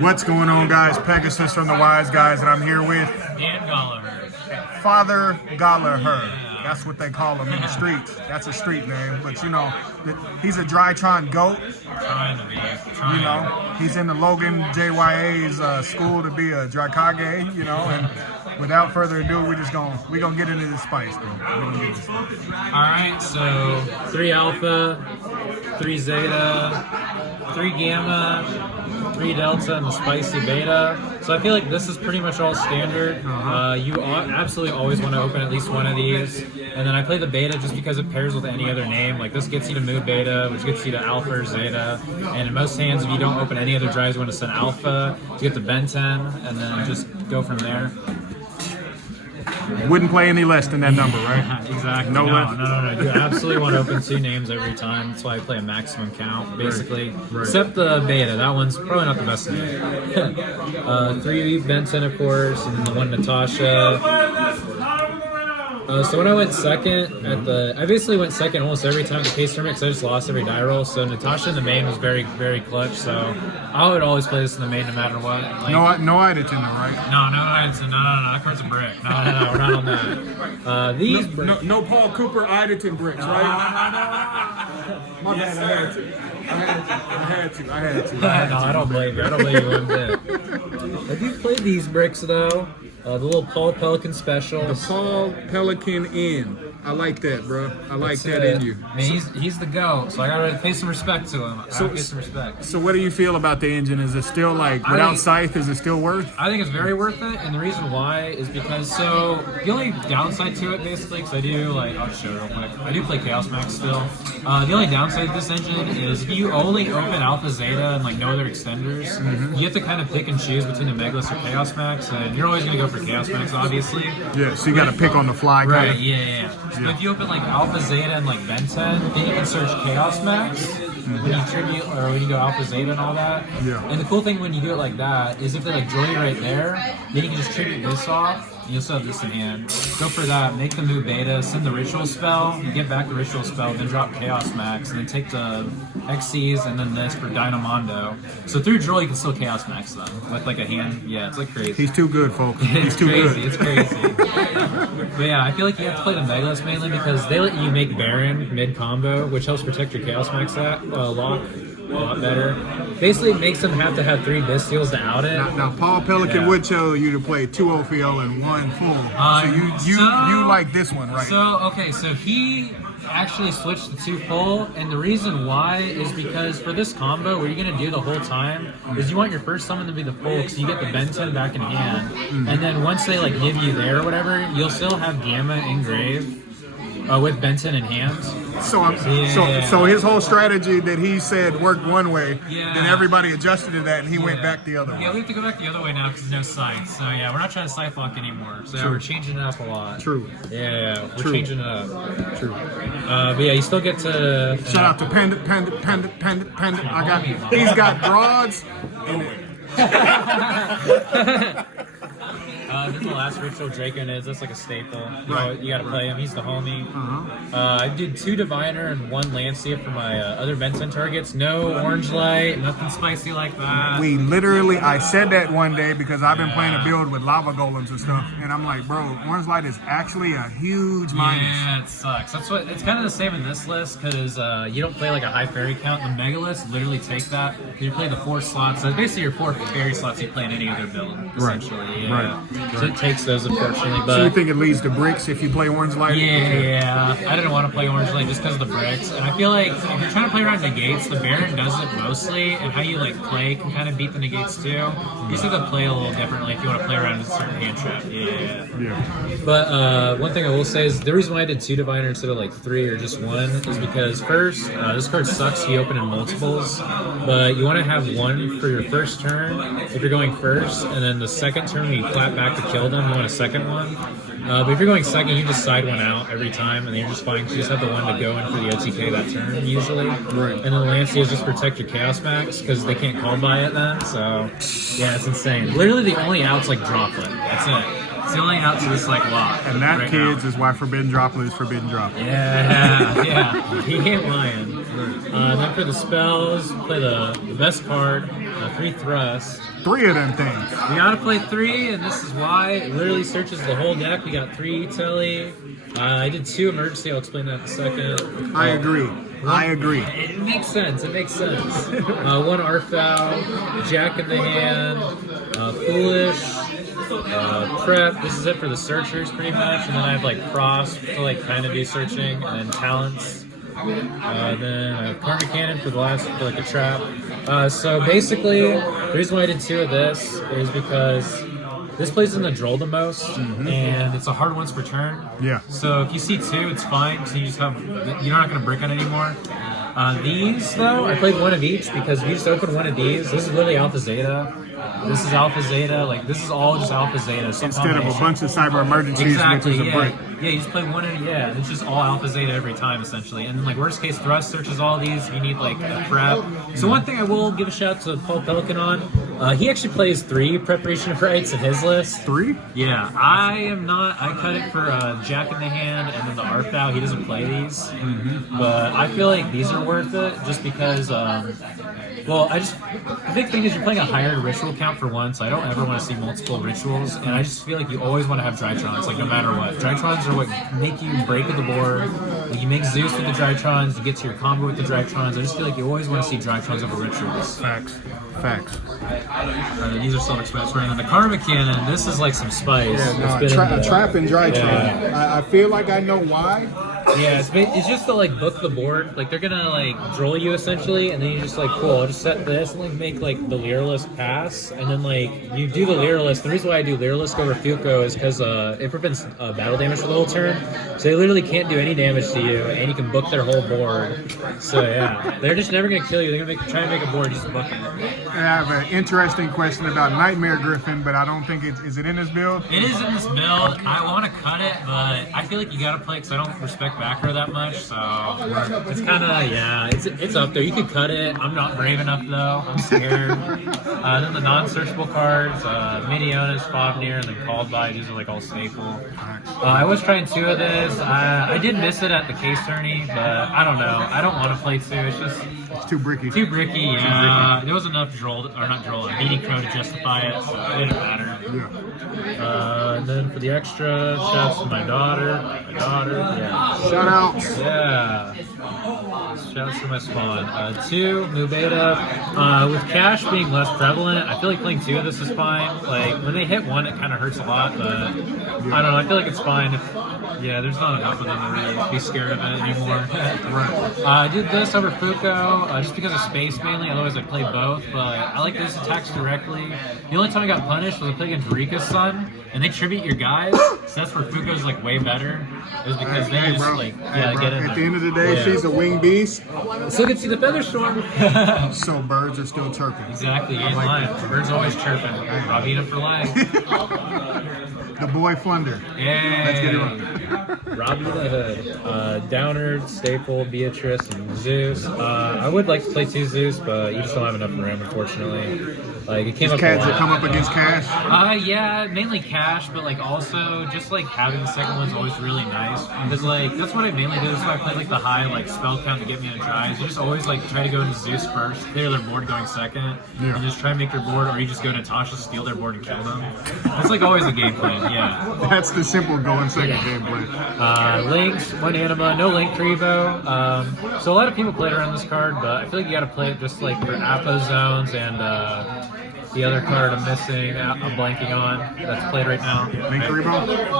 What's going on, guys? Pegasus from the Wiseguys, and I'm here with Dan Gallagher. Father Gallagher. That's what they call him in the streets. That's a street name, but you know, he's a Dryton goat. Trying to be. You know, he's in the Logan JYA's school to be a Drykage, you know, and without further ado, we gonna get into the spice, bro. Alright, so 3 alpha, 3 zeta, 3 gamma, 3 delta, and the spicy beta. So I feel like this is pretty much all standard. You absolutely always want to open at least one of these. And then I play the beta just because it pairs with any other name. Like this gets you to mood beta, which gets you to alpha or zeta. And in most hands, if you don't open any other drives, you want to send alpha to get the Ben 10, and then just go from there. Wouldn't play any less than that number, right? Exactly. No. You absolutely want to open 2 names every time. That's why I play a maximum count, basically. Right. Except the beta. That one's probably not the best name. 3 Ben 10, of course, and then the 1 Natasha. So when I went second I basically went second almost every time at the case tournament because I just lost every die roll. So Natasha in the main was very, very clutch. So I would always play this in the main no matter what. Like, no Idit in there, right? No Idit. No. That card's a brick. No, we're not on that. These bricks. No Paul Cooper Idit bricks, right? My bad, I had to. No, I don't blame you. I don't blame you one bit. I do play these bricks though. The little Paul Pelican special. The Paul Pelican in. I like that, bro. I like that in you. I mean, he's the GOAT, so I gotta pay some respect to him. Pay some respect. So what do you feel about the engine? Is it still like, without Scythe, is it still worth? I think it's very worth it, and the reason why is because, so, the only downside to it, basically, because I do, like, I'll show it real quick. I do play Chaos Max still. The only downside to this engine is if you only open Alpha Zeta and, like, no other extenders, you have to kind of pick and choose between the Megalith or Chaos Max, and you're always gonna go for Chaos Max, obviously. Yeah, so you gotta pick on the fly, right? Kinda. Yeah. So if you open like Alpha Zeta and like Ben 10, then you can search Chaos Max when you tribute or when you go Alpha Zeta and all that. Yeah. And the cool thing when you do it like that is if they like draw you right there, then you can just tribute this off. You'll still have this in hand. Go for that, make the move beta, send the ritual spell, you get back the ritual spell, then drop Chaos Max, and then take the XCs and then this for Dynamondo. So through draw you can still Chaos Max them with like a hand. Yeah, it's like crazy. He's too good, folks. He's too crazy. good. It's crazy. But yeah, I feel like you have to play the Megalith mainly because they let you make Baron mid combo, which helps protect your Chaos Max lock a lot better. Basically, it makes them have to have 3 Bystials to out it. Now Paul Pelican would tell you to play 2 OPL and 1 full. So you like this one, right? So he actually switched to 2 full, and the reason why is because for this combo, what you're gonna do the whole time is you want your first summon to be the full, so you get the Ben 10 back in hand, and then once they like give you there or whatever, you'll still have Gamma in grave. With Ben 10 in hand. So his whole strategy that he said worked one way, then everybody adjusted to that and he went back the other way. Yeah, we have to go back the other way now because there's no scythe. So yeah, we're not trying to scythe lock anymore. So we're changing it up a lot. True. Yeah, we're changing it up. True. But yeah, you still get to... Shout out to Pendant. He's got broads in it. This is the last ritual Draken is. That's like a staple. Right. You gotta play him. He's the homie. I did 2 Diviner and 1 Lancia for my other Ben 10 targets. No orange light, nothing spicy like that. I said that one day because I've been playing a build with lava golems and stuff, and I'm like, bro, orange light is actually a huge minus. Yeah, it sucks. That's what. It's kind of the same in this list because you don't play like a high fairy count. The Megaliths literally take that. You play the 4 slots. That's basically your 4 fairy slots you play in any other build, essentially. Yeah. Right. So it takes those, unfortunately. But so you think it leads to bricks if you play orange light? Yeah. I didn't want to play orange light just because of the bricks. And I feel like if you're trying to play around negates, the Baron does it mostly, and how you like play can kind of beat the negates too. You just have to play a little differently if you want to play around a certain hand trap. Yeah. But one thing I will say is the reason why I did 2 Diviner instead of like 3 or just 1 is because first, this card sucks if you open in multiples, but you want to have 1 for your first turn if you're going first, and then the second turn when you clap back to kill them, you want a second one. But if you're going second, you just side one out every time, and then you're just fine because you just have the 1 to go in for the OTK that turn, usually. Right. And then Lancias just protect your Chaos Max because they can't call by it then, so yeah, it's insane. Literally the only out's like drop it. That's it. Still ain't out to this like lot. And that, right kids, now. is why Forbidden Droplet is Forbidden Drop. Yeah, he ain't lying. Then for the spells, play the best card, 3 Thrust. 3 of them things. We gotta play 3, and this is why. It literally searches the whole deck. We got 3 Telly. I did 2 Emergency. I'll explain that in a second. I agree. I agree. It makes sense. It makes sense. 1 Arfowl, Jack in the Hand, Foolish, Prep. This is it for the searchers, pretty much. And then I have like Cross to like kind of do searching, and then Talents. Then I have Karma Cannon for the last, for like a trap. So basically, the reason why I did 2 of this is because this plays in the Droll the most, and it's a hard once per turn. Yeah. So if you see 2, it's fine. So you just have, you're not going to brick on anymore. These though, I played 1 of each because if you just open 1 of these, this is literally Alpha Zeta. This is Alpha Zeta. Like this is all just Alpha Zeta. Instead of a bunch of cyber emergencies, Exactly, which is a brick. Yeah, you just play 1 and and it's just all Alpha Zeta every time essentially. And then like worst case Thrust searches all these. You need like a prep. So one thing I will give a shout to Paul Pelican on, he actually plays 3 Preparation of Rights in his list. 3? Yeah, I am not. I cut it for Jack in the Hand and then the Arfowl. He doesn't play these, but I feel like these are worth it just because. Well, the big thing is you're playing a higher ritual count for 1, so I don't ever want to see multiple rituals, and I just feel like you always want to have Drytrons, like no matter what. Drytrons are what make you break with the board. Like, you make Zeus with the Drytrons, you get to your combo with the Drytrons. I just feel like you always want to see Drytrons over rituals. Facts. Facts. These are self-explanatory. And then the Karma Cannon, this is like some spice. Yeah, It's been in the- Trap and Drytron. Yeah. I feel like I know why. Yeah, it's just to like book the board. Like they're gonna like droll you essentially, and then you just like cool. I'll just set this and like make like the Lyralist pass, and then like you do the Lyralist. The reason why I do Lyralist over Fuko is because it prevents battle damage for the whole turn. So they literally can't do any damage to you, and you can book their whole board. So yeah, they're just never gonna kill you. They're gonna try and make a board, just book them. And I have an interesting question about Nightmare Griffin, but I don't think is it in this build? It is in this build. I want to cut it, but I feel like you gotta play because I don't respect back row that much. So it's kind of it's up there. You could cut it. I'm not brave enough though. I'm scared. Then the non-searchable cards, Minionis, Fafnir, and then Called By. These are like all staple. I was trying 2 of this. I did miss it at the case tourney, but I don't know. I don't want to play 2. It's just It's too bricky. too bricky. Yeah, there was enough droll or not droll, Beating Crow to justify it, so it didn't matter. Yeah. And then for the extra, shouts to my daughter. Yeah. Shout outs. Yeah. Shouts to my spawn. 2, new beta. With cash being less prevalent, I feel like playing 2 of this is fine. Like, when they hit 1, it kind of hurts a lot, but I don't know. I feel like it's fine. There's not enough of them to really be scared of it anymore. I did this over Fuko just because of space mainly. Otherwise, I played both, but I like those attacks directly. The only time I got punished was I played against Rika's son, and they tribute your guys. So that's where Fuko's like way better. Is because they just bro. like Hey, bro. get in At the there. end of the day, Yeah. she's a winged beast, Still get to see the feather storm. so birds are still chirping. Exactly, you ain't lying. The bird's always chirping. Robina for life. The boy Flunder. Yeah. Let's get it on. Robbie the Hood. Downer, Staple, Beatrice, and Zeus. I would like to play 2 Zeus, but you just don't have enough RAM, unfortunately. Like, it came up a Cats that lot. come up against Cash. Yeah, mainly cash, but like also just like having the second one's always really nice because like that's what I mainly do. That's why I play like the high like spell count to get me on drives. You just always like try to go into Zeus first, clear their board going second, Yeah. and just try and make their board, or you just go Natasha, steal their board and kill them. That's like always the game plan. Yeah. That's the simple going second gameplay. Links, 1 anima, no link for Evo. So a lot of people played around this card, but I feel like you gotta play it just like for Apo zones and the other card I'm missing, I'm blanking on, that's played right now. Link Rebo?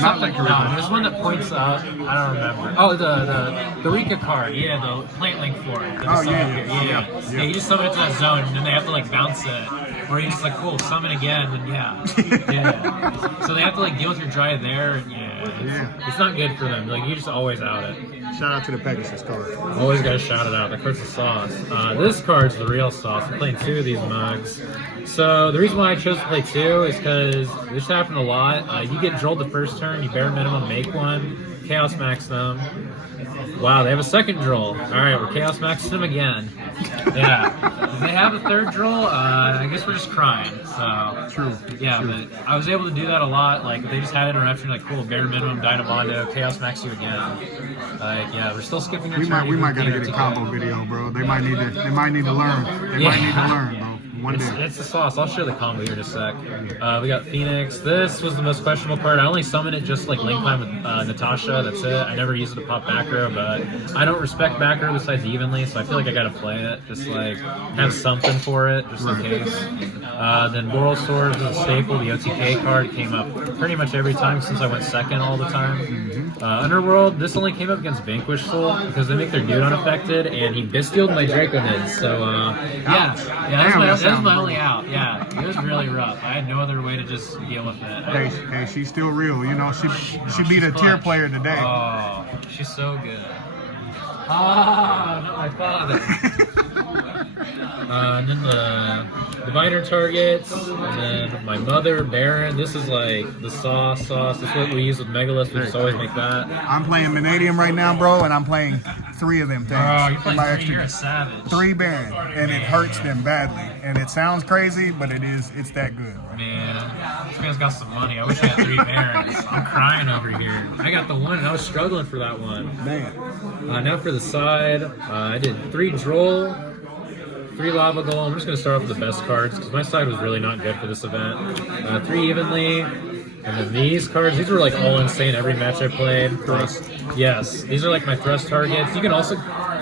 Not Link no, Rebo. there's one that points out, I don't remember. Oh, the Rika card, yeah, the plant link for it. Oh, yeah. Yeah, you just summon it to that zone, and then they have to like bounce it. Or you just like, cool, summon again, and yeah. So they have to like deal with your dry there, and it's not good for them. Like, you just always out it. Shout out to the Pegasus card. Always gotta shout it out. That card's the sauce. This card's the real sauce. I'm playing 2 of these mugs. So the reason why I chose to play 2 is because this happened a lot. You get drolled the first turn, you bare minimum make 1. Chaos Max them. Wow, they have a second droll. Alright, we're Chaos Maxing them again. Yeah. If they have a third droll, I guess we're just crying. So True. yeah, True. but I was able to do that a lot. Like, if they just had interruption, like, cool, bare minimum, Dynamondo, Chaos Max you again. Like, yeah, we're still skipping your turn. We might gotta get a combo video, bro. They might need to learn. They might need to learn, bro. One day. It's the sauce. I'll show the combo here in a sec. We got Phoenix. This was the most questionable part. I only summoned it just like link climb with Natasha. That's it. I never used it to pop back row, but I don't respect back row besides evenly, so I feel like I gotta play it. Just like have something for it, just in case. Then Moral Sword was a staple. The OTK card came up pretty much every time since I went second all the time. Underworld, this only came up against Vanquish Soul because they make their dude unaffected, and he bistilled my Draconids. So yeah, that's my only out. Yeah, it was really rough. I had no other way to just deal with it. Hey, she's still real. You know, she beat a tier player today. Oh, she's so good. Ah, not my father. And then the diviner targets, and then my mother, Baron. This is like the sauce. This is what we use with Megalith. We just always make that. I'm playing Vanadium right now, bro, and I'm playing 3 of them things. Oh, you're playing 3, you're a savage. 3 Baron, and it hurts them badly. And it sounds crazy, but it's that good, bro. Man, this man's got some money. I wish I had 3 Barons. I'm crying over here. I got the 1, and I was struggling for that one. Man. Now for the side, I did 3 Droll, 3 Lava Golem. I'm just going to start off with the best cards, because my side was really not good for this event. 3 Evenly, and then these cards, these were like all insane every match I played. Thrust. Yes, these are like my thrust targets. You can also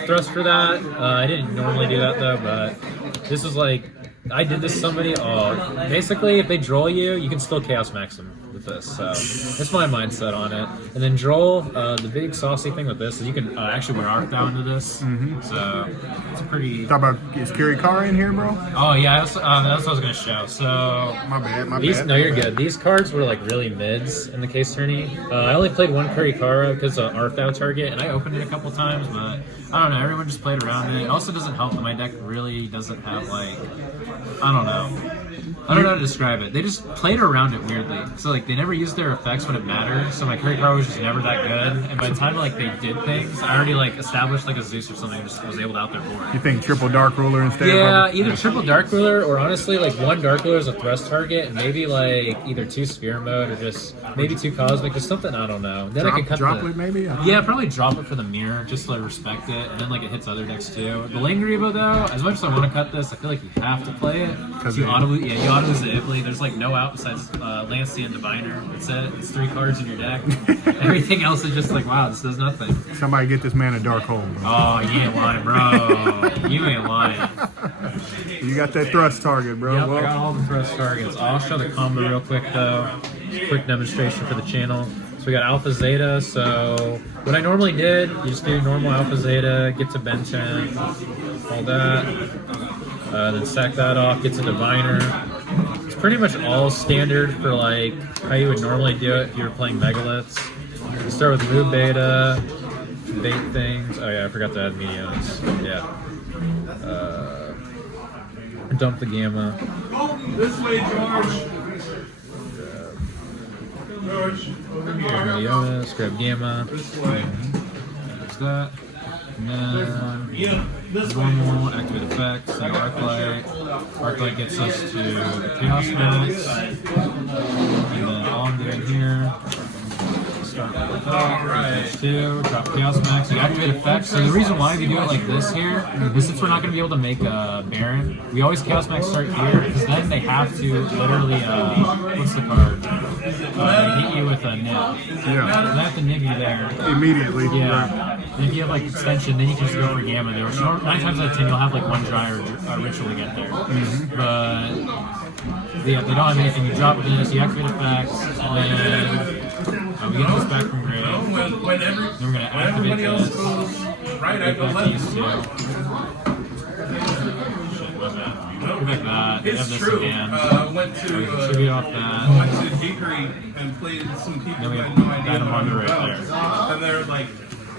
thrust for that. I didn't normally do that though, but this is like, I did this to somebody. Basically, if they droll you, you can still Chaos Max them with this. So that's my mindset on it. And then droll, the big saucy thing with this is you can actually wear Arc Thou into this. So it's a pretty. Talk about, is Kirikara in here, bro? Oh yeah, that's what I was gonna show. So my bad. No, you're good. These cards were like really mids in the case tourney. I only played 1 Kirikara because of Arc Thou target, and I opened it a couple times, but I don't know. Everyone just played around it. It also doesn't help that my deck really doesn't have like, I don't know how to describe it. They just played around it weirdly. So like they never used their effects when it mattered. So my Kirikara was just never that good. And by the time like they did things, I already like established like a Zeus or something and just was able to out their board. You think triple Dark Ruler instead? Yeah, either triple Dark Ruler or honestly like 1 Dark Ruler as a thrust target and maybe like either 2 Sphere Mode or just maybe 2 Cosmic or something, I don't know. Then I can cut Droplet maybe? Yeah, probably drop it for the mirror just to like, respect it, and then like it hits other decks too. The Langribo though, as much as I want to cut this, I feel like you have to play it. You auto lose the Italy. There's like no out besides Lancey and Diviner. That's it. It's 3 cards in your deck. Everything else is just like, wow, this does nothing. Somebody get this man a Dark Hole, bro. Oh, you ain't lying, bro. You ain't lying. You got that thrust target, bro. Yep, I got all the thrust targets. I'll show the combo real quick though. Quick demonstration for the channel. So we got Alpha Zeta. So what I normally did, you just do normal Alpha Zeta, get to Benchen, all that. Then sack that off, get to Diviner. It's pretty much all standard for like how you would normally do it if you were playing Megaliths. You start with Move Beta, bait things. Oh yeah, I forgot to add mediums. Yeah. Dump the Gamma. Oh, this way, George. Mediums, grab Gamma. This way. There's that. And then normal, activate effects, and Arclight. Arclight gets us to the Chaos Max. And then all I'm doing here, start with that, 2, drop Chaos Max, you activate effects. So the reason why we do it like this here is since we're not going to be able to make a Baron, we always Chaos Max start here, because then they have to literally, what's the card? They hit you with a nib. Yeah. They have to nib you there. Immediately. Yeah. And if you have like extension, then you can just go for Gamma there. So 9 times out of 10, you'll have like 1 dry or ritual to get there. But yeah, if they don't have anything, you drop this, you activate effects, and then we get this back from grade. Then we're going to activate this. Get back these 2. Give back that. Have this again. Went to tribute off that. Hickory and played some people. Then we that have had no idea Dynamondo right about. there. And they're like,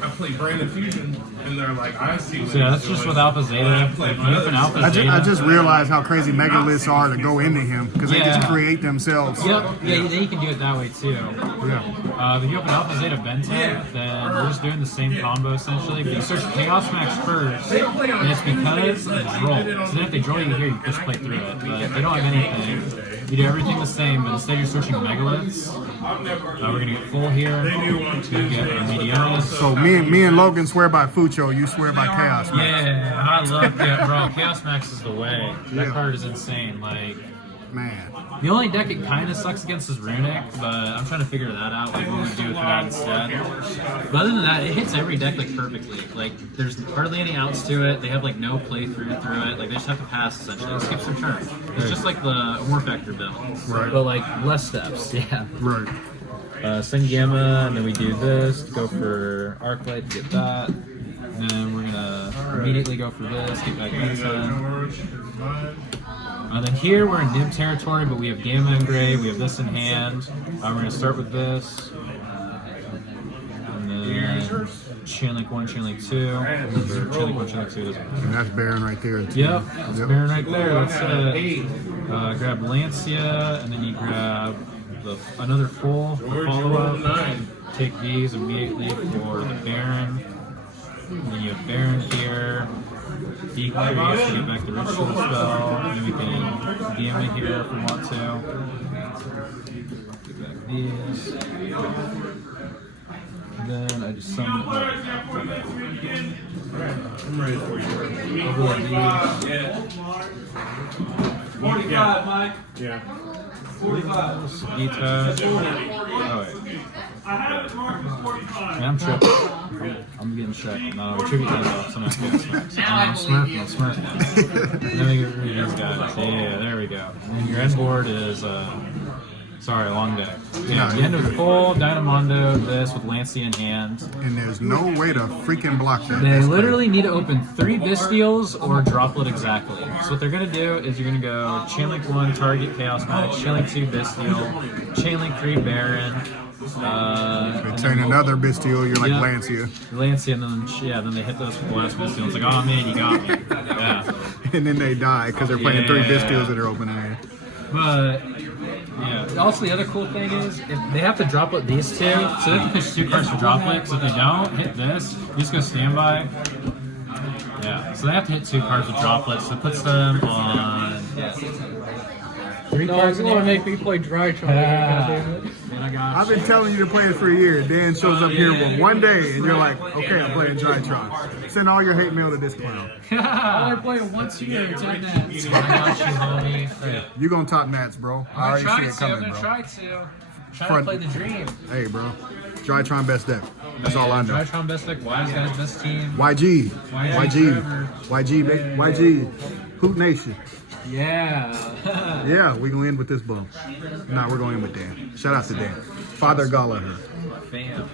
I play Brandon Fusion, and they're like, I see. So yeah, that's just with Alpha Zeta. If you open Alpha Zeta, I just realized how crazy Megaliths are to go into him because they just Yeah. create themselves. Yep, yeah, you can do it that way too. Yeah. If you open Alpha Zeta Benta, then we're just doing the same combo essentially. But you search Chaos Max first, and it's because they draw. So then if they draw you here, you just play through it. But they don't have anything. You do everything the same, but instead you're searching Megaliths. We're gonna get full here. We're gonna get our Medianas. So me and Logan swear by Fucho. You swear by Chaos Max. Yeah, I love that, bro. Chaos Max is the way. That card is insane. Like, Man. the only deck it kind of sucks against is Runic, but I'm trying to figure that out, like what we do with that instead. But other than that, it hits every deck like perfectly. Like, there's hardly any outs to it. They have like no playthrough through it. Like, they just have to pass essentially. It skips their turn. It's just like the Morphector build, Right. but like less steps. Yeah. Right. Send Gamma, and then we do this to go for Arclight to get that. And then we're gonna immediately go for this, get back Benson. And then here we're in Nim territory, but we have Gamma engraved, we have this in hand. We're gonna start with this. And then Chain Link 1, Chain Link 2. Chain Link 1, Chain Link 2 doesn't matter. And that's Baron right there. Yep, that's Baron right there. That's it. Grab Lancia, and then you grab another full follow-up. Take these immediately for the Baron. And then you have Baron here. Decrease to get back the ritual spell. And then we can Gamma here if we want to. Get back these. And then I just summon it. I'm ready for you. Overlay these. 45, Mike. Yeah. 45. Detach. Oh, wait. Man, I'm tripping. I'm getting checked. No, tribute hands off, so I'm not getting smurfed. I'm smurfing. Then we get rid of these guys. Yeah, there we go. And your end board is, sorry, long deck. Yeah, the end of full Dynamondo, this with Lancia in hand. And there's no way to freaking block that. They That's literally need to open 3 Bystials or Droplet exactly. So what they're going to do is you're going to go Chain Link 1, target Chaos Max, Chain Link 2, Bystial, Chain Link 3, Baron. They turn another Bestial, you're like Yeah. Lancia. Lancia, and then they hit those with the last Bystial. It's like, oh man, you got me. Yeah. And then they die because they're playing 3 Bestials that are opening in. But yeah. Also, the other cool thing is if they have to droplet these two, so they have to push 2 cards for droplet. Because if they don't hit this, you just go standby. Yeah. So they have to hit 2 cards with droplets. So it puts them on 3 cards. You want to make me play Dryton? And I got I've been telling you to play it for a year. Dan shows up here one day and you're like, okay, I'm playing Drytron. Send all your hate mail to this clown. I only play it once a year in 10 nats. I got you, homie. Hey. You gonna top Nats, bro. I already see it coming, bro. Try to Front- play the dream. Hey, bro. Drytron best deck. That's all I know. Drytron best deck, Wiseguys best team. YG. forever. YG. Hoot Nation. Yeah. Yeah, we gonna end with this bum. Nah, we're going to end with Dan. Shout out to Dan. Father Gallagher. Fam.